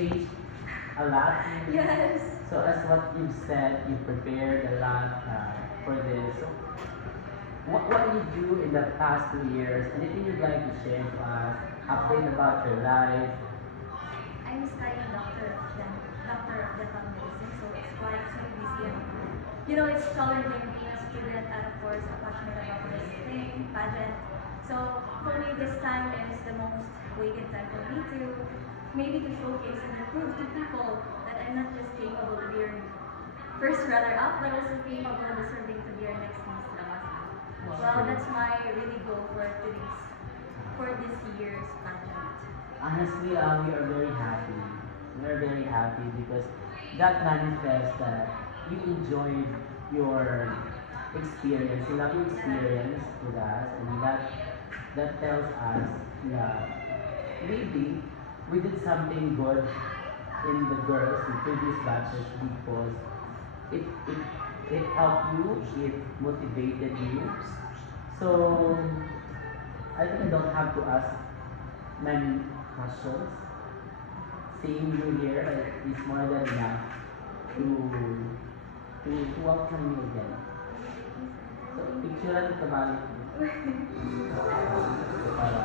changed a lot. Yes. So as what you've said, you prepared a lot for this. So what you do in the past 2 years? Anything you'd like to share to us? Update about your life? I'm studying doctor of dental medicine, so it's quite busy. And, it's challenging being a student and of course passionate about this thing, pageant. So for me, this time is the most waited time for me to maybe to showcase and to prove to people that I'm not just capable to be your first runner-up, but also capable and deserving to be your next Miss Labasa. Well, that's my really goal for this year's pageant. Honestly, we are very happy. We are very happy because that manifests that you enjoyed your experience, you love your experience with us, and that tells us that maybe we did something good in the girls in previous batches because it it it helped you, it motivated you. So I think I don't have to ask many questions. Seeing you here is more than enough to welcome you again. So, picturean ka balik. Para